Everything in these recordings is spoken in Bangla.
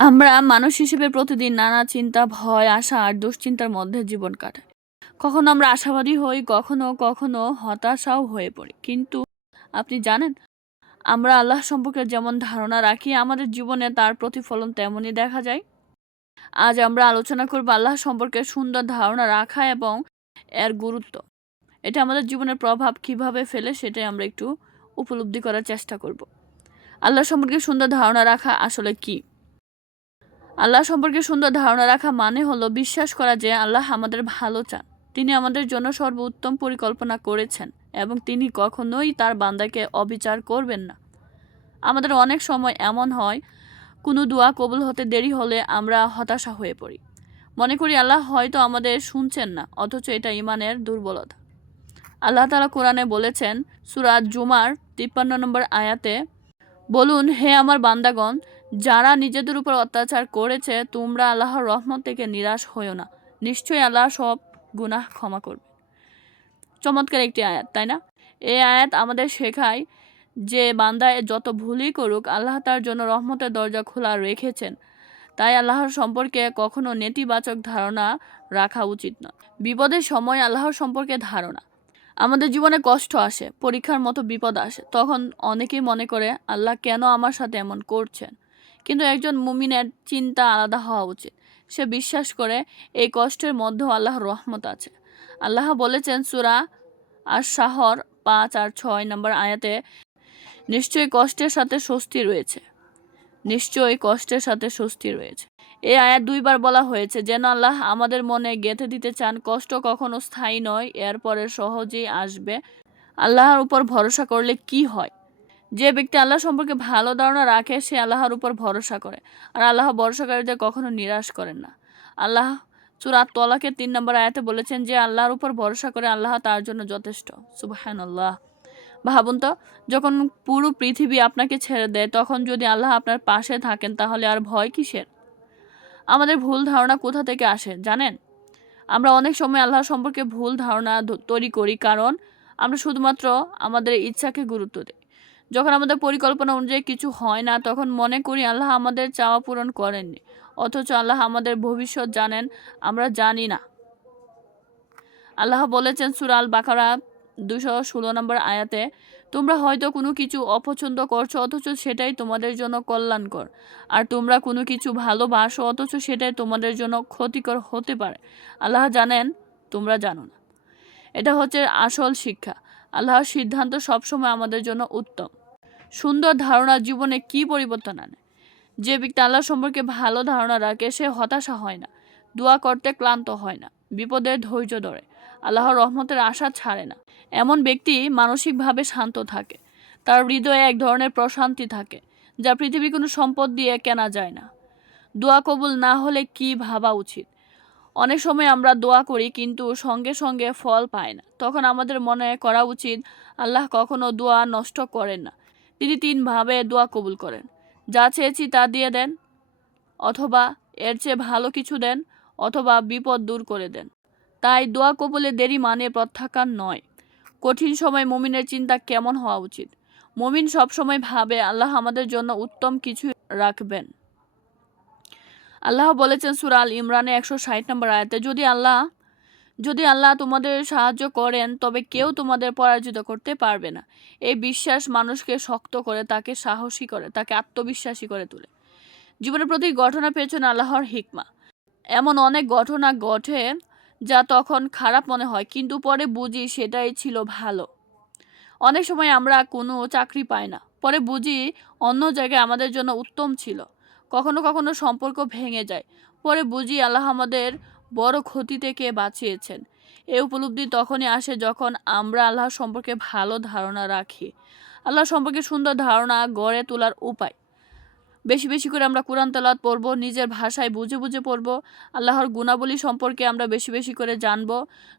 আমরা মানুষ হিসেবে প্রতিদিন নানা চিন্তা, ভয়, আশা আর দুশ্চিন্তার মধ্যে জীবন কাটাই। কখনো আমরা আশাবাদী হই, কখনো কখনো হতাশাও হয়ে পড়ি। কিন্তু আপনি জানেন, আমরা আল্লাহ সম্পর্কে যেমন ধারণা রাখি, আমাদের জীবনে তার প্রতিফলন তেমনই দেখা যায়। আজ আমরা আলোচনা করব আল্লাহ সম্পর্কে সুন্দর ধারণা রাখা এবং এর গুরুত্ব। এটা আমাদের জীবনের প্রভাব কীভাবে ফেলে সেটাই আমরা একটু উপলব্ধি করার চেষ্টা করব। আল্লাহ সম্পর্কে সুন্দর ধারণা রাখা আসলে কি? আল্লাহ সম্পর্কে সুন্দর ধারণা রাখা মানে হলো বিশ্বাস করা যে আল্লাহ আমাদের ভালো চান। তিনি আমাদের জন্য সর্বোত্তম পরিকল্পনা করেছেন এবং তিনি কখনোই তার বান্দাকে অবিচার করবেন না। আমাদের অনেক সময় এমন হয়, কোনো দোয়া কবুল হতে দেরি হলে আমরা হতাশা হয়ে পড়ি। মনে করি আল্লাহ হয়তো আমাদের শুনছেন না, অথচ এটা ইমানের দুর্বলতা। আল্লাহ তালা কোরআনে বলেছেন সুরাজ জুমার তিপ্পান্ন নম্বর আয়াতে, বলুন, হে আমার বান্দাগণ যারা নিজেদের উপর অত্যাচার করেছে, তোমরা আল্লাহর রহমত থেকে নিরাশ হইও না। নিশ্চয়ই আল্লাহ সব গুনাহ ক্ষমা করবে। চমৎকার একটি আয়াত, তাই না? এই আয়াত আমাদের শেখায় যে বান্দায় যত ভুলই করুক, আল্লাহ তার জন্য রহমতের দরজা খোলা রেখেছেন। তাই আল্লাহর সম্পর্কে কখনো নেতিবাচক ধারণা রাখা উচিত নয়। বিপদের সময় আল্লাহর সম্পর্কে ধারণা। আমাদের জীবনে কষ্ট আসে, পরীক্ষার মতো বিপদ আসে। তখন অনেকেই মনে করে, আল্লাহ কেন আমার সাথে এমন করছেন? কিন্তু একজন মুমিনের চিন্তা আলাদা হওয়া উচিত। সে বিশ্বাস করে এই কষ্টের মধ্যেও আল্লাহর রহমত আছে। আল্লাহ বলেছেন সুরা আর শাহর পাঁচ আর ছয় নম্বর আয়াতে, নিশ্চয়ই কষ্টের সাথে স্বস্তি রয়েছে। নিশ্চয়ই কষ্টের সাথে স্বস্তি রয়েছে। এই আয়াত দুইবার বলা হয়েছে, যেন আল্লাহ আমাদের মনে গেঁথে দিতে চান, কষ্ট কখনো স্থায়ী নয়, এরপরে সহজেই আসবে। আল্লাহর উপর ভরসা করলে কি হয়? যে ব্যক্তি আল্লাহ সম্পর্কে ভালো ধারণা রাখে, সে আল্লাহর উপর ভরসা করে। আর আল্লাহ ভরসাকারীদের কখনো নিরাশ করেন না। আল্লাহ চুরাত তলাকে তিন নম্বর আয়াতে বলেছেন যে, আল্লাহর উপর ভরসা করে আল্লাহ তার জন্য যথেষ্ট। সুবাহান আল্লাহ ভাবুন তো, যখন পুরো পৃথিবী আপনাকে ছেড়ে দেয়, তখন যদি আল্লাহ আপনার পাশে থাকেন, তাহলে আর ভয় কিসের? আমাদের ভুল ধারণা কোথা থেকে আসে, জানেন? আমরা অনেক সময় আল্লাহ সম্পর্কে ভুল ধারণা তৈরি করি, কারণ আমরা শুধুমাত্র আমাদের ইচ্ছাকে গুরুত্ব দিই। যখন আমাদের পরিকল্পনা অনুযায়ী কিছু হয় না, তখন মনে করি আল্লাহ আমাদের চাওয়া পূরণ করেননি। অথচ আল্লাহ আমাদের ভবিষ্যৎ জানেন, আমরা জানি না। আল্লাহ বলেছেন সুরাল বাকারা দুশো ষোলো নম্বর আয়াতে, তোমরা হয়তো কোনো কিছু অপছন্দ করছ, অথচ সেটাই তোমাদের জন্য কল্যাণকর। আর তোমরা কোনো কিছু ভালোবাসো, অথচ সেটাই তোমাদের জন্য ক্ষতিকর হতে পারে। আল্লাহ জানেন, তোমরা জানো না। এটা হচ্ছে আসল শিক্ষা। আল্লাহর সিদ্ধান্ত সবসময় আমাদের জন্য উত্তম। সুন্দর ধারণা জীবনে কি পরিবর্তন আনে? যে ব্যক্তি আল্লাহ সম্পর্কে ভালো ধারণা রাখে, সে হতাশা হয় না, দোয়া করতে ক্লান্ত হয় না, বিপদে ধৈর্য ধরে, আল্লাহর রহমতের আশা ছাড়ে না। এমন ব্যক্তি মানসিকভাবে শান্ত থাকে, তার হৃদয়ে এক ধরনের প্রশান্তি থাকে, যা পৃথিবী কোনো সম্পদ দিয়ে কেনা যায় না। দোয়া কবুল না হলে কি ভাবা উচিত? অনেক সময় আমরা দোয়া করি, কিন্তু সঙ্গে সঙ্গে ফল পাই না। তখন আমাদের মনে করা উচিত, আল্লাহ কখনো দোয়া নষ্ট করেন না। তিনি তিনভাবে দোয়া কবুল করেন। যা চেয়েছি তা দিয়ে দেন, অথবা এর চেয়ে ভালো কিছু দেন, অথবা বিপদ দূর করে দেন। তাই দোয়া কবুলে দেরি মানে প্রত্যাখ্যান নয়। কঠিন সময় মমিনের চিন্তা কেমন হওয়া উচিত? মমিন সবসময় ভাবে, আল্লাহ আমাদের জন্য উত্তম কিছু রাখবেন। আল্লাহ বলেছেন সুরাল ইমরানে একশো ষাট নম্বর আয়াতে, যদি আল্লাহ যদি আল্লাহ তোমাদের সাহায্য করেন, তবে কেউ তোমাদের পরাজিত করতে পারবে না। এই বিশ্বাস মানুষকে শক্ত করে, তাকে সাহসী করে, তাকে আত্মবিশ্বাসী করে তোলে। জীবনের প্রতি ঘটনা পেছনে আল্লাহর হিকমা। এমন অনেক ঘটনা ঘটে যা তখন খারাপ মনে হয়, কিন্তু পরে বুঝি সেটাই ছিল ভালো। অনেক সময় আমরা কোনো চাকরি পাই না, পরে বুঝি অন্য জায়গায় আমাদের জন্য উত্তম ছিল। কখনো কখনো সম্পর্ক ভেঙে যায়। পরে বুঝি আল্লাহ আমাদের বড় ক্ষতি থেকে বাঁচিয়েছেন। এই উপলব্ধি তখনই আসে যখন আমরা আল্লাহ সম্পর্কে ভালো ধারণা রাখি। আল্লাহ সম্পর্কে সুন্দর ধারণা গড়ে তোলার উপায়। বেশি বেশি করে আমরা কোরআন তেলাওয়াত পড়ব, নিজের ভাষায় বুঝে বুঝে পড়ব, আল্লাহর গুণাবলী সম্পর্কে আমরা বেশি বেশি করে জানব,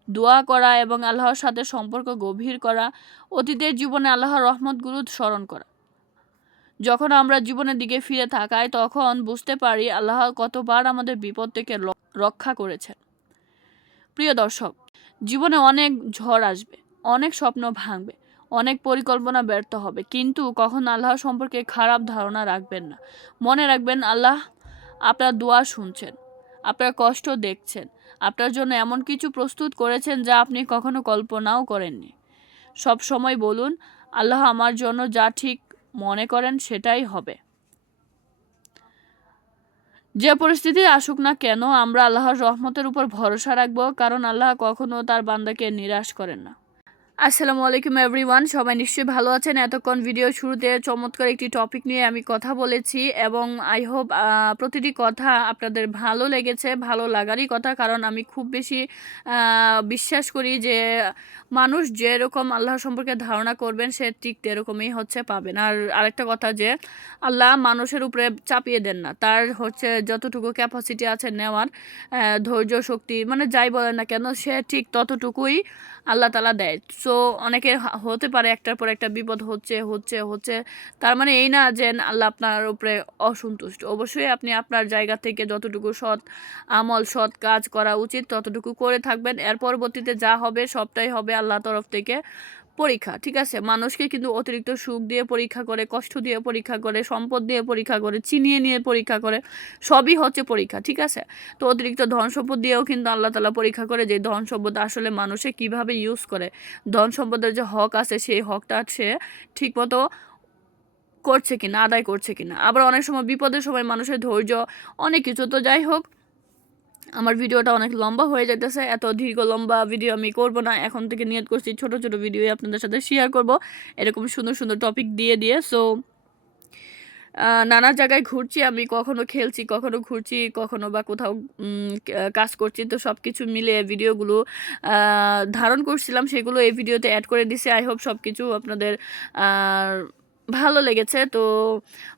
দোয়া করা এবং আল্লাহর সাথে সম্পর্ক গভীর করা, অতীতের জীবনে আল্লাহর রহমতগুলো স্মরণ করা। যখন আমরা জীবনের দিকে ফিরে থাকাই তখন বুঝতে পারি আল্লাহ কতবার আমাদের বিপদ থেকে রক্ষা করেছেন। প্রিয় দর্শক, জীবনে অনেক ঝড় আসবে, অনেক স্বপ্ন ভাঙবে, অনেক পরিকল্পনা ব্যর্থ হবে, কিন্তু কখন আল্লাহ সম্পর্কে খারাপ ধারণা রাখবেন না। মনে রাখবেন, আল্লাহ আপনার দোয়া শুনছেন, আপনার কষ্ট দেখছেন, আপনার জন্য এমন কিছু প্রস্তুত করেছেন যা আপনি কখনো কল্পনাও করেননি। সব সময় বলুন, আল্লাহ আমার জন্য যা ঠিক মনে করেন সেটাই হবে। যে পরিস্থিতি আসুক না কেন, আমরা আল্লাহর রহমতের উপর ভরসা রাখব, কারণ আল্লাহ কখনো তার বান্দাকে নিরাশ করেন না। আসসালামু আলাইকুম এভরিওয়ান, সবাই নিশ্চয়ই ভালো আছেন। এতক্ষণ ভিডিও শুরুতে চমৎকার একটি টপিক নিয়ে আমি কথা বলেছি এবং আই হোপ প্রতিটি কথা আপনাদের ভালো লেগেছে, ভালো লাগারই কথা। কারণ আমি খুব বেশি বিশ্বাস করি যে মানুষ যেরকম আল্লাহ সম্পর্কে ধারণা করবেন, সে ঠিক এরকমই হচ্ছে পাবেন। আর আরেকটা কথা যে, আল্লাহ মানুষের উপরে চাপিয়ে দেন না। তার হচ্ছে যতটুকু ক্যাপাসিটি আছে নেওয়ার ধৈর্য, শক্তি মানে যাই বলেন না কেন, সে ঠিক ততটুকুই আল্লাহ তালা দেয়। সো অনেকের হতে পারে একটার পর একটা বিপদ হচ্ছে হচ্ছে হচ্ছে। তার মানে এই না যে আল্লাহ আপনার উপরে অসন্তুষ্ট। অবশ্যই আপনি আপনার জায়গা থেকে যতটুকু সৎ আমল, সৎ কাজ করা উচিত, ততটুকু করে থাকবেন। এর পরবর্তীতে যা হবে সবটাই হবে আল্লাহ তরফ থেকে। পরীক্ষা, ঠিক আছে? মানুষকে কিন্তু অতিরিক্ত সুখ দিয়ে পরীক্ষা করে, কষ্ট দিয়ে পরীক্ষা করে, সম্পদ দিয়ে পরীক্ষা করে চিনিয়ে নিয়ে পরীক্ষা করে, সবই হচ্ছে পরীক্ষা, ঠিক আছে? তো অতিরিক্ত ধন সম্পদ দিয়েও কিন্তু আল্লাহ তালা পরীক্ষা করে যে ধন সম্পদ আসলে মানুষে কীভাবে ইউজ করে। ধন সম্পদের যে হক আছে, সেই হকটা সে ঠিকমতো করছে কিনা, আদায় করছে কিনা। আবার অনেক সময় বিপদের সময় মানুষের ধৈর্য, অনেক কিছু। তো যাই হোক আমার ভিডিওটা অনেক লম্বা হয়ে যেতেছে এত দীর্ঘ লম্বা ভিডিও আমি করব না। এখন থেকে নিয়ত করছি ছোট ছোট ভিডিও আপনাদের সাথে শেয়ার করব। এরকম সুন্দর সুন্দর টপিক দিয়ে দিয়ে। সো নানা জায়গায় ঘুরছি আমি, কখনো খেলছি, কখনো ঘুরছি, কখনো বা কোথাও কাজ করছি। তো সব কিছু মিলে ভিডিওগুলো ধারণ করছিলাম। সেগুলো এই ভিডিওতে অ্যাড করে দিছে। আই হোপ সব কিছু আপনাদের ভালো লেগেছে। তো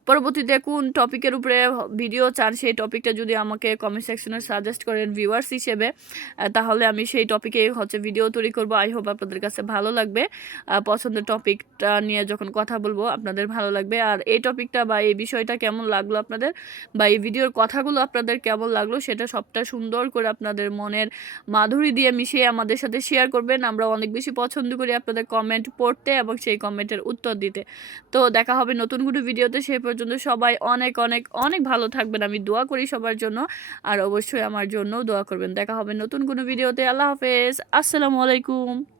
পরবর্তীতে কোন টপিকের উপরে ভিডিও চান, সেই টপিকটা যদি আমাকে কমেন্ট সেকশনে সাজেস্ট করেন ভিউয়ার্স হিসেবে তাহলে আমি সেই টপিকে হচ্ছে ভিডিও তৈরি করব। আই হোপ আপনাদের কাছে ভালো লাগবে। পছন্দের টপিকটা নিয়ে যখন কথা বলব, আপনাদের ভালো লাগবে। আর এই টপিকটা বা এই বিষয়টা কেমন লাগল আপনাদের, বা এই ভিডিওর কথাগুলো আপনাদের কেমন লাগল, সেটা সবটা সুন্দর করে আপনাদের মনের মাধুরী দিয়ে মিশিয়ে আমাদের সাথে শেয়ার করবেন। আমরা অনেক বেশি পছন্দ করি আপনাদের কমেন্ট পড়তে এবং সেই কমেন্টের উত্তর দিতে। তো দেখা হবে নতুন কোনো ভিডিওতে সেই পর্যন্ত সবাই অনেক অনেক অনেক ভালো থাকবেন। আমি দোয়া করি সবার জন্য, আর অবশ্যই আমার জন্য দোয়া করবেন। দেখা হবে নতুন কোনো ভিডিওতে। আল্লাহ হাফেজ। আসসালামু আলাইকুম।